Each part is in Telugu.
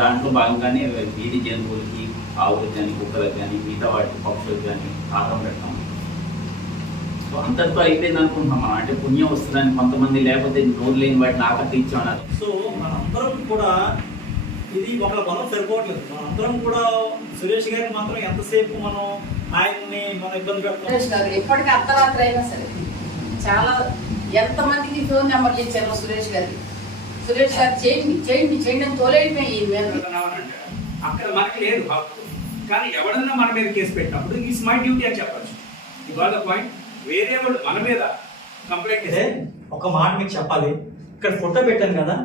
దాంట్లో భాగంగానే వీధి జంతువులకి ఆవులకు కానీ కుక్కలకు కానీ మిగతా వాటికి పక్షులకు కానీ ఆహారం పెడతాం. సో అంతటితో అయిపోయింది అనుకుంటున్నాం మనం. అంటే పుణ్యం వస్తుందని కొంతమంది లేకపోతే నోరు లేని వాటిని ఆకర్షించామన్నారు సో మనందరం కూడా ఇది ఒకళ్ళ బలం సరిపోవట్లేదు. మనందరం కూడా సురేష్ గారిని మాత్రం ఎంతసేపు మనం ఆయన్ని మనం ఇబ్బంది పెడతాం? సురేష్ గారు ఎప్పటికీ అర్ధరాత్రి అయినా సరే చాలా ఎంతమందికి ఫోన్ నెంబర్లు ఇచ్చారు సురేష్ గారికి. సురేష్ గారు చేయండి చేయండి చేయండి అని తోలేడిపోయి ఈ అక్కడ మనకి లేదు హక్కు. కానీ ఎవడన్నా మన మీద కేసు పెట్టినప్పుడు ఈస్ మై డ్యూటీ అని చెప్పచ్చు. ఇవాళ పాయింట్ వేరే వాళ్ళు మన మీద కంప్లైంట్ అయితే ఒక మాట మీకు చెప్పాలి. ఇక్కడ ఫోటో పెట్టాను కదా.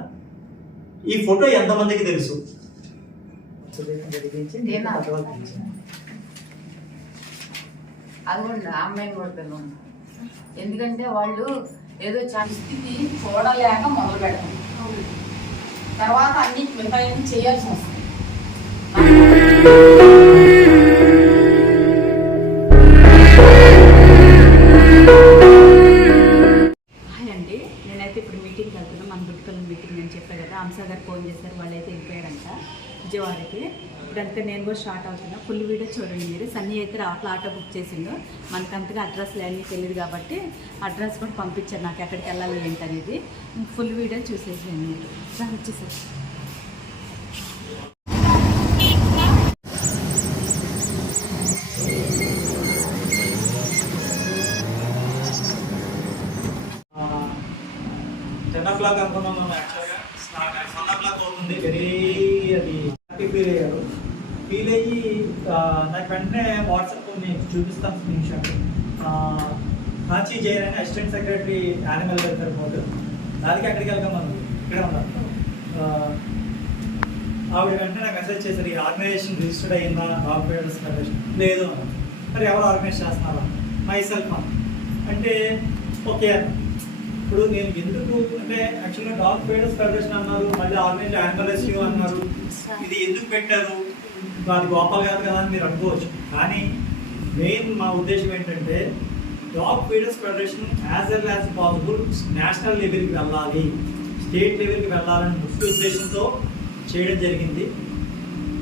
ఈ ఫోటో ఎంతమందికి తెలుసు? నేనా? అది కూడా ఆ అమ్మాయిని కూడా ఎందుకంటే వాళ్ళు ఏదో చాలా స్థితి చూడలేక మొదలు పెడతాం. తర్వాత అన్ని మిగతా చేయాల్సి వస్తుంది. హాయ్ అండి. నేనైతే ఇప్పుడు మీటింగ్కి వెళ్తున్నాను. మన బుట్టికల్ మీటింగ్ అని చెప్పా కదా. అంశా గారు ఫోన్ చేశారు. వాళ్ళైతే వెళ్ళిపోయారంట. విజయవాడకి. ఇప్పుడంతా నేను కూడా స్టార్ట్ అవుతున్నా. ఫుల్ వీడియో చూడండి మీరు. సన్నీ అయితే రాట్లో ఆటో బుక్ చేసిండు. మనకంతగా అడ్రస్లు అడ్రస్ లేని తెలియదు కాబట్టి అడ్రస్ కూడా పంపించారు. నాకు ఎక్కడికి వెళ్ళాలి ఏంటనేది. ఫుల్ వీడియో చూసేసాను మీరు. సార్ వచ్చేసారు చూపిస్తాను స్క్రీన్ షాట్ కాంచీ అని assistant secretary animal welfare board. దానికి అక్కడికి వెళ్తాం మనం. ఇక్కడే ఉన్నాం ఆవిడ వెంటనే నాకు మెసేజ్ చేశారు ఈ ఆర్గనైజేషన్ రిజిస్టర్డ్ అయ్యిందా డాగ్ ఫెడరేషన్ ఫెడరేషన్ లేదు అన్నారు. మరి ఎవరు ఆర్గనైజ్ చేస్తున్నారా? మై. సెల్ఫ్ అంటే ఓకే ఇప్పుడు నేను ఎందుకు అంటే యాక్చువల్గా డాగ్ ఫెడరేషన్ ఫెడరేషన్ అన్నారు మళ్ళీ ఆర్గనైజ్ యానిమల్ రెస్క్యూ అన్నారు. ఇది ఎందుకు పెట్టారు? అది గోపాల్ గారు కదా అని మీరు అనుకోవచ్చు. కానీ మెయిన్ మా ఉద్దేశం ఏంటంటే top feeders federation as well as possible national లెవెల్కి వెళ్ళాలి. స్టేట్ లెవెల్కి వెళ్ళాలని ముఖ్య ఉద్దేశంతో చేయడం జరిగింది.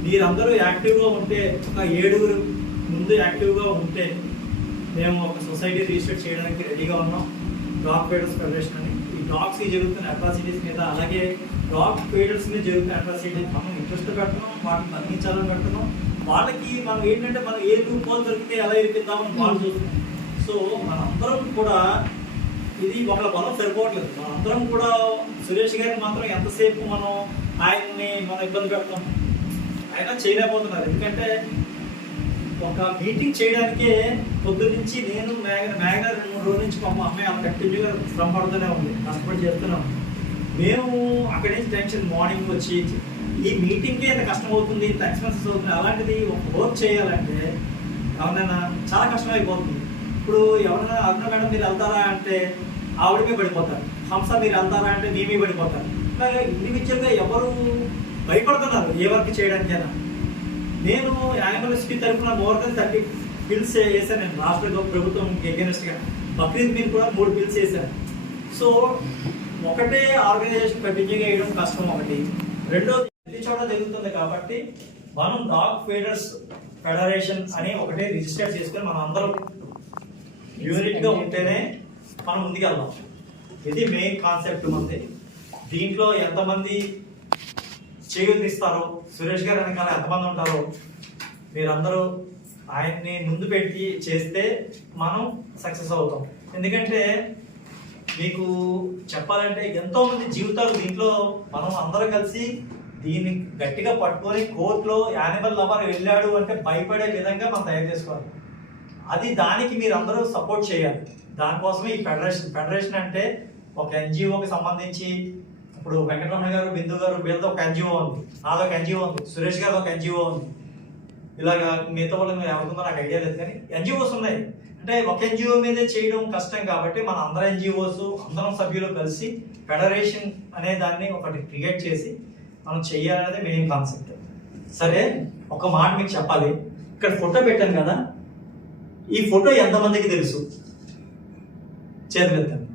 మీరందరూ యాక్టివ్గా ఉంటే ఒక ఏడుగురు ముందు యాక్టివ్గా ఉంటే మేము ఒక సొసైటీ రిజిస్టర్ చేయడానికి రెడీగా ఉన్నాం. డాక్ ఫీడర్స్ ఫెడరేషన్ అని. ఈ డాగ్స్కి జరుగుతున్న అట్రాసిటీస్ మీద అలాగే డాగ్ ఫీడర్స్ మీద జరుగుతున్న అట్రాసిటీస్ మనం ఇంట్రెస్ట్ పెడుతున్నాం వాటిని తగ్గించాలని పెడుతున్నాం వాళ్ళకి మనం ఏంటంటే మనం ఏ లూప్ హోల్ దొరికితే ఎలా ఇరికిద్దామని వాళ్ళు చూస్తున్నాం సో మనందరం కూడా ఇది ఒకళ్ళ బలం సరిపోవట్లేదు. మనందరం కూడా సురేష్ గారిని మాత్రం ఎంతసేపు మనం ఆయన్ని మనం ఇబ్బంది పెడతాం? ఆయన చేయలేకపోతున్నారు. ఎందుకంటే ఒక మీటింగ్ చేయడానికే పొద్దు నుంచి నేను మేఘ మేఘ రెండు మూడు రోజుల నుంచి మా అమ్మాయి అలా కంటిన్యూగా శ్రమ పడుతూనే ఉంది. కష్టపడి చేస్తున్నాం మేము అక్కడి నుంచి టెన్షన్ మార్నింగ్ వచ్చి ఈ మీటింగ్కే ఇంత కష్టం అవుతుంది ఇంత ఎక్స్పెన్సెస్ అవుతుంది అలాంటిది ఒక వర్క్ చేయాలంటే ఎవరైనా చాలా కష్టం అయిపోతుంది ఇప్పుడు ఎవరైనా అరుణ మేడం మీరు వెళ్తారా అంటే ఆవిడమే పడిపోతారు. హంస మీరు వెళ్తారా అంటే మేమే పడిపోతారు. ఇట్లాగే ఇండివిజువల్గా ఎవరు భయపడుతున్నారు ఏ వర్క్ చేయడానికైనా. నేను యానిమల్స్కి తరఫున మోర్ దెన్ థర్టీ బిల్స్ వేసాను నేను. రాష్ట్ర ప్రభుత్వం ఎగెనిస్ట్గా బక్రీద్ మీద కూడా మూడు బిల్స్ వేశాను సో ఒకటే ఆర్గనైజేషన్ కంటిన్యూగా వేయడం కష్టం ఒకటి. రెండోది చోట జరుగుతుంది కాబట్టి మనం డాగ్ ఫీడర్స్ ఫెడరేషన్ అని ఒకటే రిజిస్టర్ చేసుకుని మనం అందరం యూనిట్గా ఉంటేనే మనం ముందుకెళ్దాం. ఇది మెయిన్ కాన్సెప్ట్ మంది దీంట్లో ఎంతమంది చేయూతిస్తారో సురేష్ గారు వెనకాల ఎంతమంది ఉంటారో మీరందరూ ఆయన్ని ముందు పెట్టి చేస్తే మనం సక్సెస్ అవుతాం. ఎందుకంటే మీకు చెప్పాలంటే ఎంతోమంది జీవితాలు దీంట్లో మనం అందరం కలిసి దీన్ని గట్టిగా పట్టుకొని కోర్టులో యానిమల్ లవర్ వెళ్ళాడు అంటే భయపడే విధంగా మనం తయారు చేసుకోవాలి. అది దానికి మీరు అందరూ సపోర్ట్ చేయాలి. దానికోసమే ఈ ఫెడరేషన్. ఫెడరేషన్ అంటే ఒక ఎన్జిఓకి సంబంధించి ఇప్పుడు వెంకటరమణ గారు బిందు గారు వీళ్ళతో ఒక ఎన్జిఓ ఉంది. నాదో ఒక ఎన్జిఓ ఉంది. సురేష్ గారు ఒక ఎన్జిఓ ఉంది. ఇలాగా మిగతా వాళ్ళు ఎవరికుందో నాకు ఐడియా లేదు కానీ ఎన్జిఓస్ ఉన్నాయి. అంటే ఒక ఎన్జిఓ మీదే చేయడం కష్టం కాబట్టి మన అందరం ఎన్జిఓస్ అందరం సభ్యులు కలిసి ఫెడరేషన్ అనే దాన్ని ఒకటి క్రియేట్ చేసి మనం చెయ్యాలనేది మెయిన్ కాన్సెప్ట్ సరే ఒక మాట మీకు చెప్పాలి. ఇక్కడ ఫోటో పెట్టాను కదా. ఈ ఫోటో ఎంతమందికి తెలుసు? చేతులు ఎత్తండి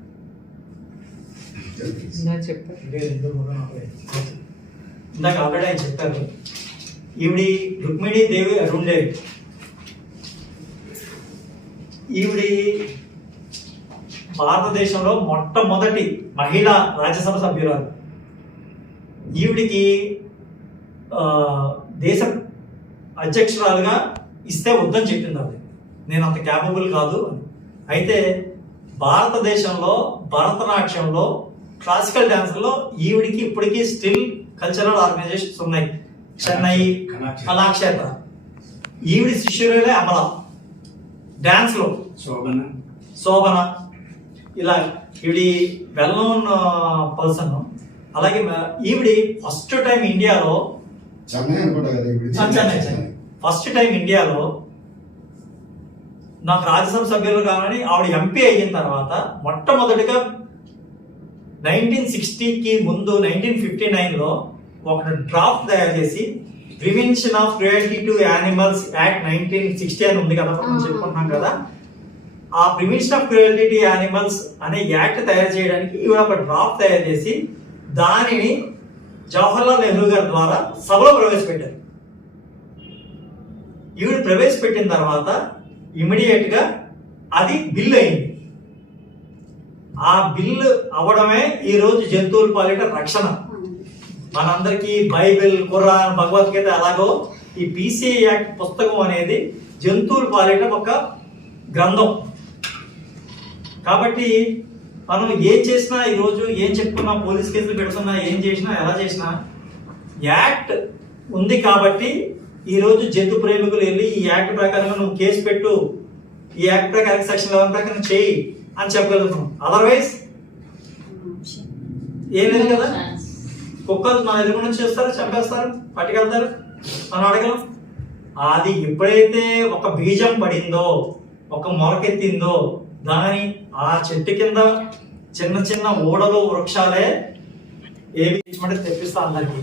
నేను చెప్తాను రెండు, మూడు, నాలుగు, ఐదు. ఇందాక ఆల్రెడీ ఆయన చెప్పారు. ఈవిడి రుక్మిణి దేవి అరుణ్దేవి ఈవిడి భారతదేశంలో మొట్టమొదటి మహిళా రాజ్యసభ సభ్యురాలు. ఈవిడికి దేశ అధ్యక్షురాలుగా ఇస్తే వద్దని చెప్పింది ఆవిడ. నేను అంత క్యాపబుల్ కాదు అని. అయితే భారతదేశంలో భరతనాట్యంలో క్లాసికల్ డాన్స్లో ఈవిడికి ఇప్పటికీ స్టిల్ కల్చరల్ ఆర్గనైజేషన్స్ ఉన్నాయి. చెన్నై కళాక్షేత్ర. ఈవిడి శిష్యులే అమల. డాన్స్లో శోభన. శోభన. ఇలా ఈవిడి వెల్ నోన్ పర్సన్ అలాగే ఈవిడి ఫస్ట్ టైం ఇండియాలో చెన్నై అనుకుంటా కదా ఇప్పుడు చెన్నై చెన్నై. ఫస్ట్ టైం ఇండియాలో నాకు రాజ్యసభ సభ్యులు కావాలని ఆవిడ ఎంపీ అయిన తర్వాత మొట్టమొదటిగా నైన్టీన్ సిక్స్టీకి ముందు నైన్టీన్ ఫిఫ్టీ నైన్లో ఒక డ్రాఫ్ట్ తయారు చేసి prevention of cruelty to animals act nineteen sixty అని ఉంది కదా మనం చెప్పుకుంటున్నాం కదా. ఆ prevention of cruelty to animals అనే యాక్ట్ తయారు చేయడానికి ఈవిడ ఒక డ్రాఫ్ట్ తయారు చేసి దానిని జవహర్లాల్ నెహ్రూ గారి ద్వారా సభలో ప్రవేశపెట్టారు. ఈవిడ ప్రవేశపెట్టిన తర్వాత ఇమీడియట్గా అది బిల్ అయింది. ఆ బిల్లు అవడమే ఈరోజు జంతువుల పాలిట రక్షణ. మనందరికీ బైబిల్ ఖురాన్ భగవద్గీత అలాగో ఈ పీసీ యాక్ట్ పుస్తకం అనేది జంతువుల పాలిట ఒక గ్రంథం. కాబట్టి మనం ఏం చేసినా ఈరోజు ఏం చెప్పుకున్నా పోలీస్ కేసులు పెడుతున్నా ఏం చేసినా ఎలా చేసినా యాక్ట్ ఉంది కాబట్టి ఈరోజు జంతు ప్రేమికులు వెళ్ళి ఈ యాక్ట్ ప్రకారంగా నువ్వు కేసు పెట్టు ఈ యాక్ట్ ప్రకారం సెక్షన్ లెవెన్ ప్రకారం చేయి అని చెప్పగలుగుతాం అదర్వైజ్ ఏం లేదు కదా? కుక్కలు మన ఎదురు నుంచి చేస్తారు చంపేస్తారు పట్టుకెళ్తారు మనం అడగలం. అది ఎప్పుడైతే ఒక బీజం పడిందో ఒక మొలకెత్తిందో దాని ఆ చెట్టు కింద చిన్న చిన్న ఓడలు వృక్షాలే ఏవి ఇచ్చినట్టు తెప్పిస్తా అందరికి.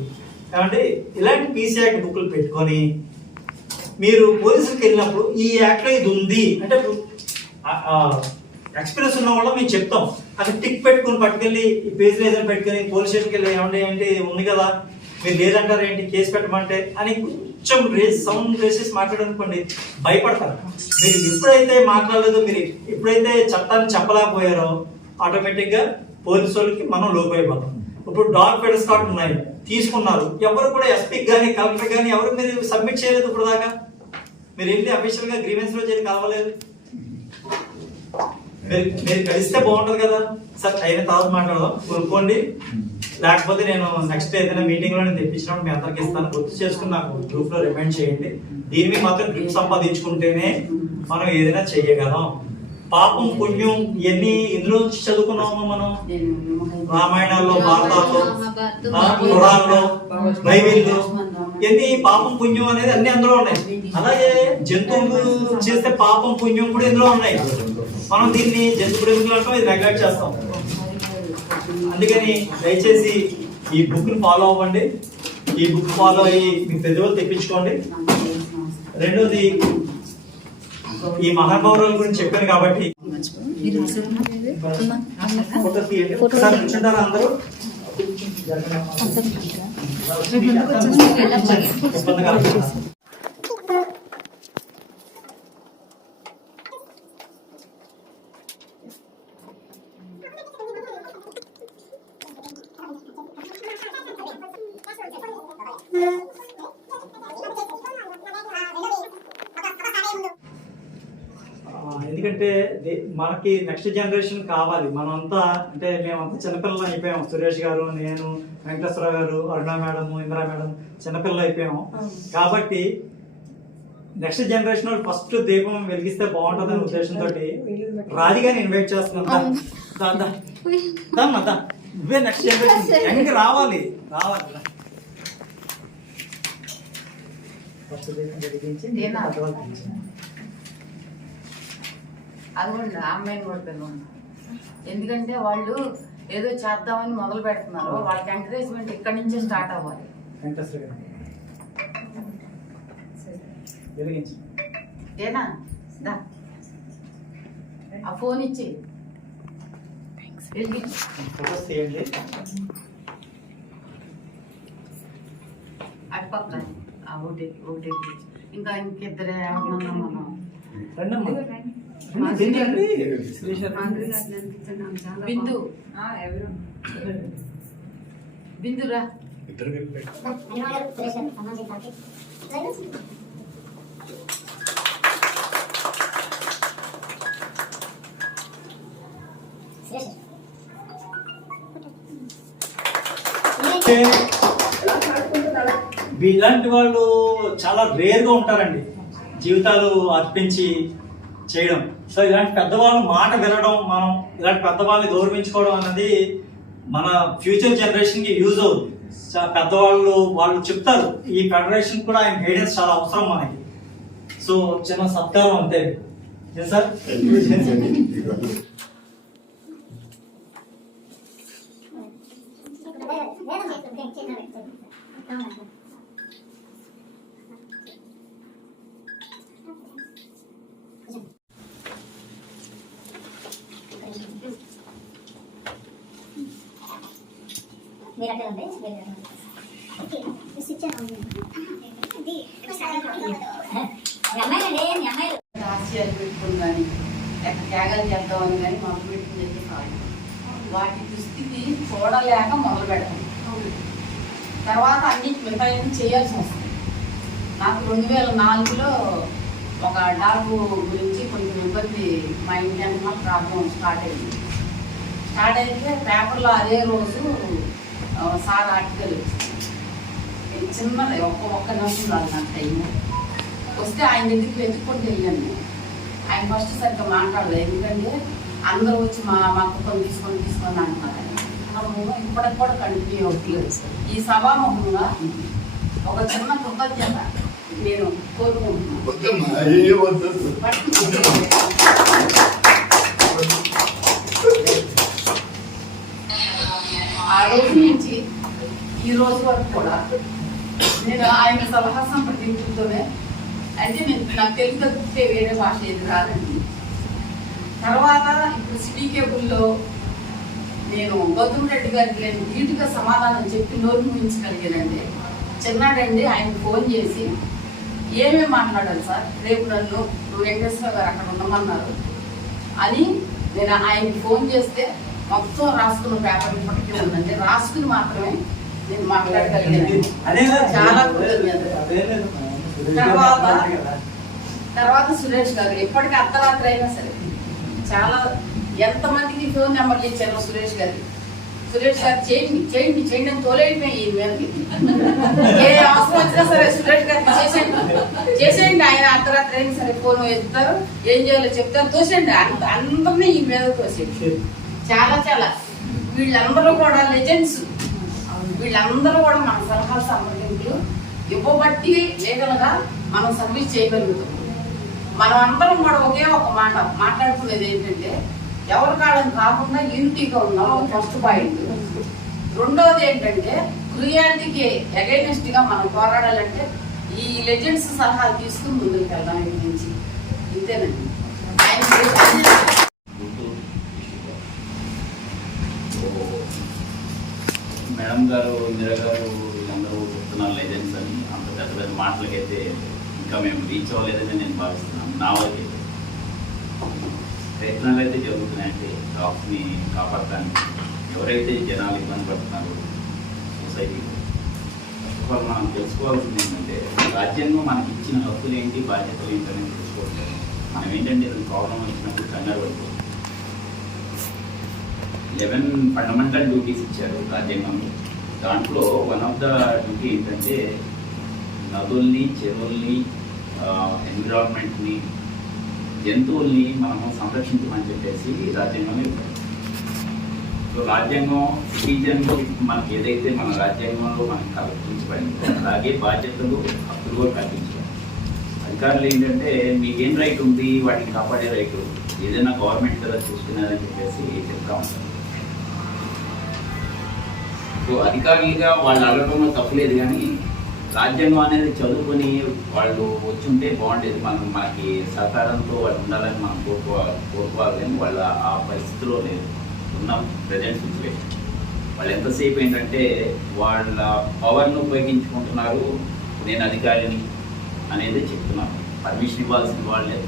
కాబట్టి ఇలాంటి పీసీ యాక్ట్ బుక్లు పెట్టుకొని మీరు పోలీసులకు వెళ్ళినప్పుడు ఈ యాక్ట్లో ఇది ఉంది. అంటే ఎక్స్పీరియన్స్ ఉన్న వాళ్ళు మేము చెప్తాం. అది టిక్ పెట్టుకుని పట్టుకెళ్ళి ఈ పేజ్ లేదని పెట్టుకుని పోలీస్ స్టేషన్కి వెళ్ళి ఏమంటే ఏంటి ఉంది కదా మీరు లేదంటారు ఏంటి కేసు పెట్టమంటే అని కొంచెం రేస్ సౌండ్ రేసెస్ మాట్లాడనుకోండి భయపడతారు. మీరు ఎప్పుడైతే మాట్లాడలేదో మీరు ఎప్పుడైతే చట్టాన్ని చెప్పలేకపోయారో ఆటోమేటిక్గా పోలీసు వాళ్ళకి మనం లోపు ఇప్పుడు డాగ్ ఫెడర్స్ కార్డు ఉన్నాయి తీసుకున్నారు. ఎవరు కూడా ఎస్పీకి కానీ కలెక్టర్ కానీ ఎవరు మీరు సబ్మిట్ చేయలేదు ఇప్పుడు దాకా మీరు వెళ్ళి అఫీషియల్గా గ్రీవెన్స్లో చేరి కలవలేదు? మీరు మీరు కలిస్తే బాగుంటది కదా. సార్ అయిన తర్వాత మాట్లాడదాం. కొనుక్కోండి లేకపోతే నేను నెక్స్ట్ ఏదైనా మీటింగ్లో నేను తెప్పించినప్పుడు మీ అందరికి ఇస్తాను. గుర్తు చేసుకుని నాకు గ్రూప్లో రిమైండ్ చేయండి. దీని మీద మాత్రం గ్రిప్ సంపాదించుకుంటేనే మనం ఏదైనా చెయ్యగలం. పాపం పుణ్యం ఇవన్నీ ఇందులో నుంచి చదువుకున్నాము మనం? రామాయణాల్లో భారతాల్లో పురాణంలో బైబిల్లో ఎన్ని పాపం పుణ్యం అనేది అన్ని అందులో ఉన్నాయి. అలాగే జంతువులు చేస్తే పాపం పుణ్యం కూడా ఇందులో ఉన్నాయి. మనం దీన్ని జంతు ప్రేమికులు అంటాం ఇది నెగ్లెక్ట్ చేస్తాం. అందుకని దయచేసి ఈ బుక్ని ఫాలో అవ్వండి. ఈ బుక్ ఫాలో అయ్యి మీ పెద్దవాళ్ళు తెప్పించుకోండి. రెండోది ఈ మహానుభావుల గురించి చెప్పాను కాబట్టి. కూర్చుంటారా అందరూ ఉంటుందా? ఆ, ఎందుకంటే దే- మనకి నెక్స్ట్ జనరేషన్ కావాలి. మనమంతా అంటే మేమంతా చిన్నపిల్లలు అయిపోయాం. సురేష్ గారు నేను వెంకటేశ్వర గారు అరుణ మేడం ఇందిరా మేడం చిన్నపిల్లలు అయిపోయాము కాబట్టి నెక్స్ట్ జనరేషన్ వాళ్ళు ఫస్ట్ దీపం వెలిగిస్తే బాగుంటుందనే ఉద్దేశంతో రాధిగాని ఇన్వైట్ చేస్తున్నాను. నువ్వే నెక్స్ట్ జనరేషన్ రావాలి. రావాలి. ఫస్ట్ దీపం వెలిగించి. అది కూడా అమ్మాయిని కూడా పిలవండి ఎందుకంటే వాళ్ళు ఏదో చేద్దామని మొదలు పెడుతున్నారు. వాళ్ళకి ఎంకరేజ్మెంట్ ఇక్కడి నుంచే స్టార్ట్ అవ్వాలి. ఏనా? దా. ఆ ఫోన్ ఇచ్చి తీయండి. పక్క. ఆ ఒకటి ఒకటి ఇంకా ఇంకిద్దరు మనం. బిందు. బిందురా కలిపి ఇలాంటి వాళ్ళు చాలా రేర్గా ఉంటారండి. జీవితాలు అర్పించి చేయడం. సో ఇలాంటి పెద్దవాళ్ళ మాట వినడం మనం ఇలాంటి పెద్దవాళ్ళని గౌరవించుకోవడం అన్నది మన ఫ్యూచర్ జనరేషన్కి యూజ్ అవుతుంది పెద్దవాళ్ళు వాళ్ళు చెప్తారు ఈ ఫెడరేషన్ కూడా ఆయన గైడెన్స్ చాలా అవసరం మనకి. సో చిన్న సత్కారం అంతే. ఏం సార్? మీరు అక్కడ ఉంది మీరు అక్కడ ఉంది. ఓకే ఇచ్చాను ఇది పెట్టుకుని కానీ లేక త్యాగాలు చేద్దామని కానీ మొదలు పెట్టింది చెప్పి కాదు వాటి దుస్థితి చూడలేక మొదలు పెడతాం తర్వాత అన్ని మిగతా చేయాల్సి వస్తుంది నాకు రెండు వేల నాలుగులో ఒక డాగు గురించి కొంచెం ఇబ్బంది మా ఇంటి వెనకాల ప్రాబ్లం స్టార్ట్ అయింది. స్టార్ట్ అయితే పేపర్లో అదే రోజు సార్ ఆర్టికల్ చిన్నది ఒక్క ఒక్క నిమిషం రాదు నాకు టైం వస్తే ఆయన దగ్గరికి వెతుక్కుంటూ వెళ్ళాను. ఆయన ఫస్ట్ సరిగ్గా మాట్లాడలేదు ఎందుకంటే అందరూ వచ్చి మా మా కుక్కను తీసుకొని తీసుకొని అంటున్నారు ఇప్పటికి కూడా కంటిన్యూ అవుతుంది ఈ సభాముఖంగా ఒక చిన్న కృతజ్ఞత నేను కోరుకుంటున్నాను ఆ రోజు ఈ రోజు వరకు కూడా నేను ఆయన సలహా సంప్రదింపులతోనే అంటే నేను నాకు తెలుగు వేరే భాష ఏది రాదండి. తర్వాత ఇప్పుడు సిటీ కేబుల్లో నేను గౌతమ్ రెడ్డి గారికి నేను నీటుగా సమాధానం చెప్పి నోరు ముగించగలిగానండి చిన్నాడండి ఆయనకు ఫోన్ చేసి ఏమేమి మాట్లాడాలి సార్? రేపు నన్ను వెంకటేశ్వర గారు అక్కడ ఉండమన్నారు. అని నేను ఆయనకి ఫోన్ చేస్తే మొత్తం రాసుకున్న పేపర్ ఇప్పటికీ ఉందండి. రాసుకుని మాత్రమే నేను మాట్లాడగలిగాను. చాలా. తర్వాత. తర్వాత సురేష్ గారు ఎప్పటికీ అర్ధరాత్రి అయినా సరే చాలా ఎంతమందికి ఫోన్ నెంబర్లు ఇచ్చాను సురేష్ గారికి. సురేష్ గారు చేయండి చేయండి చేయండి అని తోలేడిపోయి ఈ ఏ అవసరం వచ్చినా సరే సురేష్ గారికి చేసేయండి. చేసేయండి ఆయన అర్ధరాత్రి అయినా సరే ఫోన్ ఎత్తుతారు ఏం చేయాలో చెప్తారు తోసేయండి. అంత అందరినీ ఈ మీద తోసేయండి. చాలా చాలా. వీళ్ళందరూ కూడా లెజెండ్స్. వీళ్ళందరూ కూడా మన సలహా సంప్రదింపులు ఇవ్వబట్టి లీగల్గా మనం సర్వీస్ చేయగలుగుతాం. మనం అందరం కూడా ఒకే ఒక మాట మాట్లాడుకునేది ఏంటంటే ఎవరి కాలం కాకుండా యూనిటీగా ఉన్నాం ఫస్ట్ పాయింట్ రెండోది ఏంటంటే క్రియాటికి అగైనెస్ట్గా మనం పోరాడాలంటే ఈ లెజెండ్స్ సలహాలు తీసుకుని ముందుకు వెళ్దాం ఇంటి నుంచి. ఇంతేనండి ఆయన గుంటూరు సో మేడం గారు ఇందిరా గారు వీళ్ళందరూ చెప్తున్నారు లెజెండ్స్ అని. అంత పెద్ద పెద్ద మాటలకైతే ఇంకా మేము రీచ్ అవ్వలేదని నేను భావిస్తున్నాను. నా వరకు. ప్రయత్నాలు అయితే జరుగుతున్నాయండి డాగ్స్ని కాపాడటానికి ఎవరైతే జనాలు ఇబ్బంది పడుతున్నారు సొసైటీలో వాళ్ళు. మనం తెలుసుకోవాల్సింది ఏంటంటే రాజ్యాంగం మనకి ఇచ్చిన హక్కులు ఏంటి బాధ్యతలు ఏంటి అనేది తెలుసుకోవట్లేదు. మనం ఏంటంటే ఏదైనా ప్రాబ్లం వచ్చినప్పుడు కంగారు పడిపోతుంది లెవెన్ ఫండమెంటల్ డ్యూటీస్ ఇచ్చారు రాజ్యాంగంలో. దాంట్లో వన్ ఆఫ్ ద డ్యూటీ ఏంటంటే నదుల్ని చెరువుల్ని ఎన్విరాన్మెంట్ని జంతువుల్ని మనము సంరక్షించమని చెప్పేసి రాజ్యాంగంలో ఇవ్వాలి సో రాజ్యాంగం సిటిజన్ మనకి ఏదైతే మన రాజ్యాంగంలో మనకి కల్పించబడిందో అలాగే బాధ్యతలు హక్కులు కూడా కల్పించాలి అధికారులు ఏంటంటే మీకేం రైట్ ఉంది? వాటిని కాపాడే రైట్ ఏదైనా గవర్నమెంట్ కదా చూసుకున్నారని చెప్పేసి చెప్తా ఉంటారు. సో అధికారులుగా వాళ్ళు అడగడంలో తప్పలేదు కానీ రాజ్యాంగం అనేది చదువుకొని వాళ్ళు వచ్చుంటే బాగుండేది. మనం మనకి సహకారంతో వాళ్ళు ఉండాలని మనం కోరుకోవాలి కోరుకోవాలి కానీ వాళ్ళ ఆ పరిస్థితిలో లేదు. ఉన్న ప్రజెంట్ సిచ్యువేషన్ వాళ్ళు ఎంతసేపు ఏంటంటే వాళ్ళ పవర్ను ఉపయోగించుకుంటున్నారు నేను అధికారిని అనేది చెప్తున్నాను పర్మిషన్ ఇవ్వాల్సిన వాళ్ళే.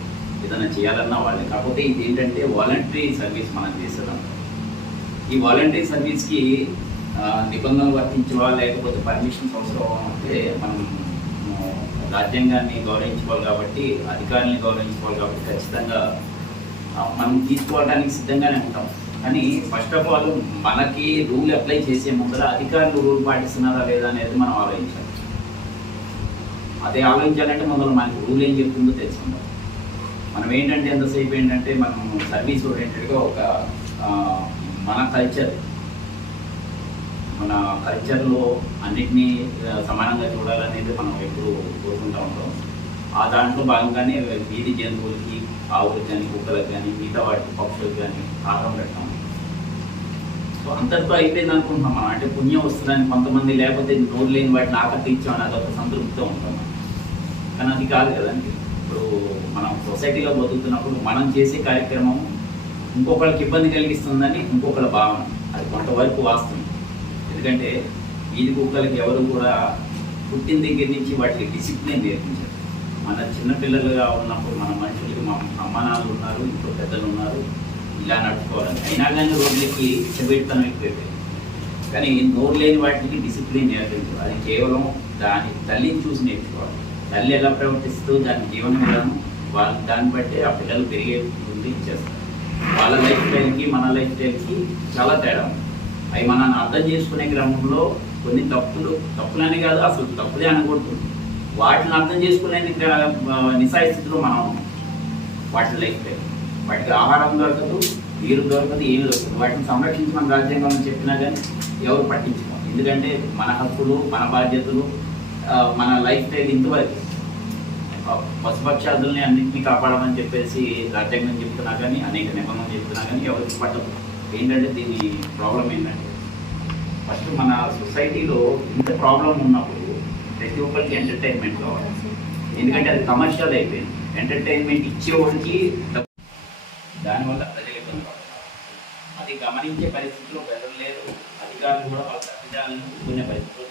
ఏదైనా చేయాలన్నా వాళ్ళే. కాకపోతే ఇది ఏంటంటే వాలంటరీ సర్వీస్ మనం చేస్తున్నాం. ఈ వాలంటరీ సర్వీస్కి నిబంధనలు వర్తించవా లేకపోతే పర్మిషన్ అవసరం అంటే మనం రాజ్యాంగాన్ని గౌరవించుకోవాలి కాబట్టి అధికారుల్ని గౌరవించుకోవాలి కాబట్టి ఖచ్చితంగా మనం తీసుకోవడానికి సిద్ధంగానే ఉంటాం. కానీ ఫస్ట్ ఆఫ్ ఆల్ మనకి రూల్ అప్లై చేసే ముందర అధికారులు రూల్ పాటిస్తున్నారా లేదా అనేది మనం ఆలోచించాలి. అదే ఆలోచించాలంటే ముందర మనకి రూల్ ఏం చెప్తుందో తెలుసుకుందాం. మనం ఏంటంటే ఎంతసేపు ఏంటంటే మనం సర్వీస్ ఓరియంటెడ్గా ఒక మన కల్చర్ మన కల్చర్లో అన్నిటినీ సమానంగా చూడాలనేది మనం ఎప్పుడు కోరుకుంటూ ఉంటాం. ఆ దాంట్లో భాగంగానే వీధి జంతువులకి ఆవులకు కానీ కుక్కలకు కానీ మిగతా వాటికి పక్షులకు కానీ ఆహారం పెడతాం. సో అంతటితో అయిపోయింది అనుకుంటున్నాం మనం. అంటే పుణ్యం వస్తుందని కొంతమంది లేకపోతే నోరు లేని వాటిని ఆకర్షించామని అదొక సంతృప్తితో ఉంటాం కానీ అది కాదు కదండి ఇప్పుడు మనం సొసైటీలో బతుకుతున్నప్పుడు మనం చేసే కార్యక్రమం ఇంకొకరికి ఇబ్బంది కలిగిస్తుందని ఇంకొకళ్ళ భావన. అది కొంతవరకు వాస్తవం. ఎందుకంటే వీధి కుక్కలకి ఎవరు కూడా పుట్టిన దగ్గర నుంచి వాటికి డిసిప్లిన్ నేర్పించారు. మన చిన్నపిల్లలుగా ఉన్నప్పుడు మన మనుషులకి మా అమ్మానాన్నలు ఉన్నారు ఇంట్లో పెద్దలు ఉన్నారు ఇలా నడుచుకోవాలని అయినా కానీ రోడ్లకి ఇచ్చబెడతాను ఎక్కువైపోయింది. కానీ నోరు లేని వాటికి డిసిప్లిన్ నేర్పించదు అది కేవలం దాని తల్లిని చూసి నేర్చుకోవాలి. తల్లి ఎలా ప్రవర్తిస్తూ దాని జీవన విధానం వాళ్ళ దాన్ని బట్టి ఆ పిల్లలు పెరిగే ముందు ఇచ్చేస్తారు. వాళ్ళ లైఫ్ స్టైల్కి మన లైఫ్ స్టైల్కి చాలా తేడా ఉంది. అవి మనల్ని అర్థం చేసుకునే క్రమంలో కొన్ని తప్పులు తప్పులని కాదు అసలు తప్పులే అనకూడదు. వాటిని అర్థం చేసుకునే నిశాయిస్థితిలో మనం వాటి లైఫ్ వాటికి ఆహారం దొరకదు నీరు దొరకదు ఏమి దొరకదు. వాటిని సంరక్షించమని రాజ్యాంగం చెప్పినా కానీ ఎవరు పట్టించుకోం ఎందుకంటే మన హక్కులు మన బాధ్యతలు మన లైఫ్ స్టైల్ ఇంతవరకు. పశుపక్షాదుల్ని అన్నింటినీ కాపాడమని చెప్పేసి రాజ్యాంగం చెప్తున్నా కానీ అనేక నిబంధనలు చెప్తున్నా కానీ ఎవరికి పట్టదు. ఏంటంటే దీని ప్రాబ్లం ఏంటంటే ఫస్ట్ మన సొసైటీలో ఇంత ప్రాబ్లం ఉన్నప్పుడు ప్రతి ఒక్కరికి ఎంటర్టైన్మెంట్ కావాలి. ఎందుకంటే అది కమర్షియల్ అయిపోయింది. ఎంటర్టైన్మెంట్ ఇచ్చేవాడికి డబ్బు. దానివల్ల ప్రజలు ఇబ్బంది పడతారు. అది గమనించే పరిస్థితిలో ప్రజలు లేరు. అధికారులు కూడా వాళ్ళ తప్పిదాలను పరిస్థితిలో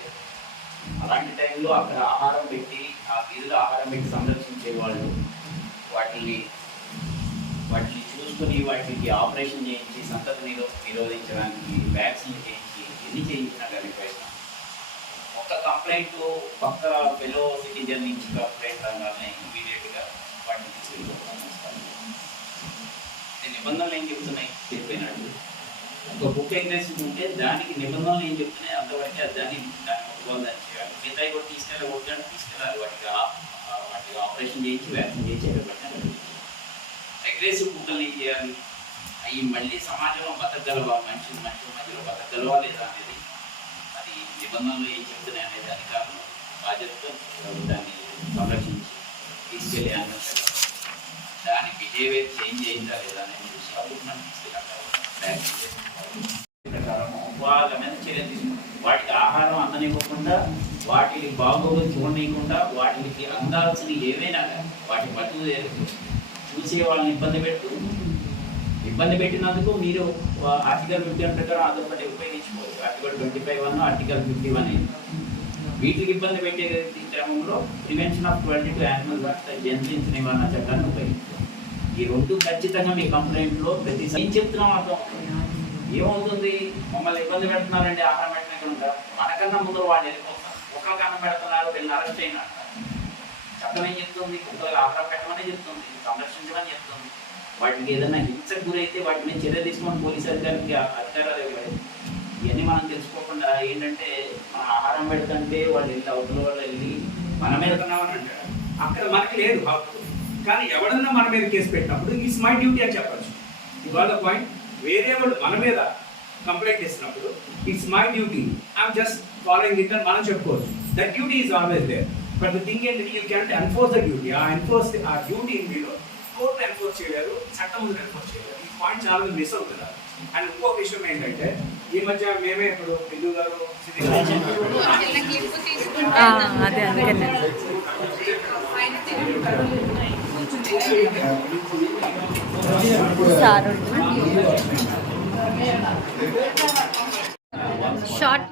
అలాంటి టైంలో అక్కడ ఆహారం పెట్టి ఆ వీధిలో ఆహారం పెట్టి సంరక్షించే వాళ్ళు వాటిని చూసుకుని వాటికి ఆపరేషన్ చేయించి సంతతి నిరో నిరోధించడానికి వ్యాక్సిన్ చేయించి ఎన్ని చేయించినా కానీ ప్రయత్నం. ఒక్క కంప్లైంట్ పక్క ఫెలో సిటిజన్ నుంచి కంప్లైంట్ రాగానే ఇమీడియట్గా వాటిని తీసుకెళ్ళిపోవడం నిబంధనలు ఏం చెప్తున్నాయి చెప్పినట్టు. ఒక బుక్ అగ్రెసివ్ ఉంటే దానికి నిబంధనలు ఏం చెప్తున్నాయి అంతవరకే అది దాన్ని దాన్ని ఒప్పుకోవాలని చేయాలి. మిగతా కూడా తీసుకెళ్ళకూడదు అంటే తీసుకెళ్ళాలి. వాటికి వాటికి ఆపరేషన్ చేయించి వ్యాక్సిన్ చేయించి అగ్రెసివ్ కుక్కల్ని చేయాలి అవి మళ్ళీ సమాజంలో బతకగలవా? మనిషి మనిషి మధ్యలో బతకగలవా లేదా అనేది అది నిబంధనలు ఏం చెప్తున్నాయి అనేది అధికారులు బాధ్యతతో దాన్ని సంరక్షించి తీసుకెళ్ళి అన్నట్టు దాని బిహేవియర్ చేంజ్ చేయిందా లేదా అనేది చూసి మనం ప్రకారము వాళ్ళ మీద చర్యలు తీసుకుంటాం. వాటికి ఆహారం అందనివ్వకుండా వాటికి బాగోగులు చూడనీయకుండా వాటికి అందాల్సిన ఏవైనా వాటి బతుకు చూసే వాళ్ళని ఇబ్బంది పెట్టు. ఇబ్బంది పెట్టినందుకు మీరు ఆర్టికల్ ఫిఫ్టీ వన్ ప్రకారం అదొకటి ఉపయోగించుకోవచ్చు. Article twenty five one article fifty one వీటికి ఇబ్బంది పెట్టే క్రమంలో prevention of cruelty to animal జంతువుల నివారణ చట్టాన్ని ఉపయోగించారు ఈ రెండు ఖచ్చితంగా మీ కంప్లైంట్లో ప్రతిసారి ఏం చెప్తున్నాం అర్థం ఏమవుతుంది? మమ్మల్ని ఇబ్బంది పెడుతున్నారండి ఆహారం పెట్టినట్టు మనకన్నా ముందు వాళ్ళు వెళ్ళిపోతారు. ఒకరికి అన్నం పెడుతున్నారు వీళ్ళని అరెస్ట్ అయినారు చట్టం ఏం చెప్తుంది కుక్కలకు ఆహారం పెట్టమని చెప్తుంది సంరక్షించమని చెప్తుంది. వాటికి ఏదైనా హింసకు గురైతే వాటిని చర్య తీసుకొని పోలీసు అధికారికి అధికారాలు ఇవ్వాలి ఇవన్నీ మనం తెలుసుకోకుండా ఏంటంటే మన ఆహారం పెడుతుంటే వాళ్ళు వెళ్ళి అవతల వాళ్ళు వెళ్ళి మన మీద పెడుతున్నామని అంటాడు అక్కడ మనకి లేదు హక్కు. కానీ ఎవడన్నా మన మీద కేసు పెట్టినప్పుడు ఇట్స్ మై డ్యూటీ అని చెప్పచ్చు. ఇవాళ పాయింట్ వేరే వాళ్ళు మన మీద కంప్లైంట్ చేసినప్పుడు it's my duty I'm just following it అని మనం చెప్పుకోవచ్చు. That duty is always there but the thing ఏంటంటే you can enforce the duty ఆ ఎన్ఫోర్స్ ఆ డ్యూటీ మీరు కోర్టు ఎన్ఫోర్స్ చేయలేరు చట్టం ముందు ఎన్ఫోర్స్ చేయలేరు. ఈ పాయింట్ చాలా మంది మిస్ అవుతున్నారు. అండ్ ఇంకో విషయం ఏంటంటే ఈ మధ్య మేమే ఇప్పుడు బిందు గారు షార్ట్